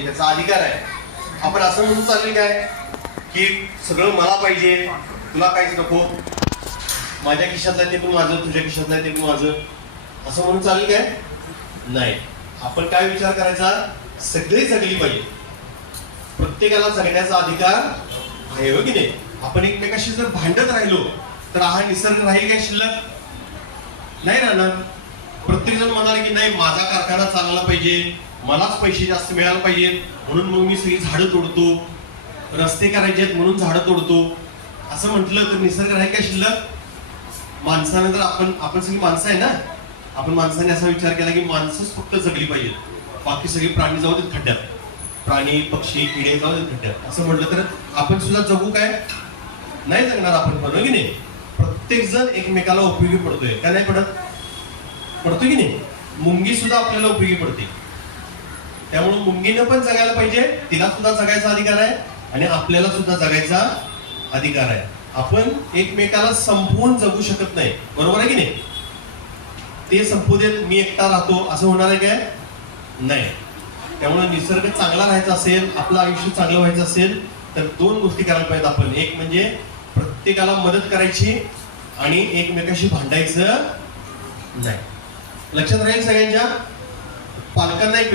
त्याचा अधिकार आहे। आपण असं म्हणून चालेल काय की सगळं मला पाहिजे, तुला काहीच नको, माझ्या खिशातलं आहे ते पण माझं, तुझ्या खिशातलं आहे ते पण माझं, असं म्हणून चालेल काय? नाही। आपण काय विचार करायचा, सगळी जगली पाहिजे, प्रत्येकाला जगण्याचा अधिकार आहे, हो की नाही? आपण एकमेकाशी जर भांडत राहिलो तर हा निसर्ग राहील काय शिल्लक? नाही राहणार। प्रत्येक जण म्हणाले की नाही माझा कारखाना चालला पाहिजे, मलाच पैसे जास्त मिळायला पाहिजे म्हणून मग मी सगळी झाडं तोडतो, रस्ते करायचे आहेत म्हणून झाडं तोडतो, असं म्हटलं तर निसर्ग राहील काय शिल्लक? माणसानं तर आपण सगळी माणसं आहे ना, आपण माणसाने असा विचार केला की माणसंच फक्त जगली पाहिजे, बाकी सगळे प्राणी जाऊ देत खड्ड्यात, प्राणी पक्षी किडे जाऊ देत खड्ड्यात, असं म्हटलं तर आपण सुद्धा जगू काय? नाही जगणार आपण, बरोबर की नाही? प्रत्येक जण एकमेकाला उपयोगी पडतोय का नाही पडत? पडतोय की नाही? मुंगी सुद्धा आपल्याला उपयोगी पडते, त्यामुळे मुंगीनं पण जगायला पाहिजे, तिला सुद्धा जगायचा अधिकार आहे आणि आपल्याला सुद्धा जगायचा अधिकार आहे। आपण एकमेकाला संपवून जगू शकत नाही, बरोबर आहे की नाही? ते संपू देत मी एकटा राहतो असं होणार आहे काय? नाही। त्यामुळे निसर्ग चांगला राहायचा असेल, आपलं आयुष्य चांगलं व्हायचं असेल तर दोन गोष्टी करायला पाहिजेत आपण, एक म्हणजे प्रत्येकाला मदत करायची आणि एकमेकाशी भांडायचं नाही। लक्षात राहील सगळ्यांच्या? पालकांना एक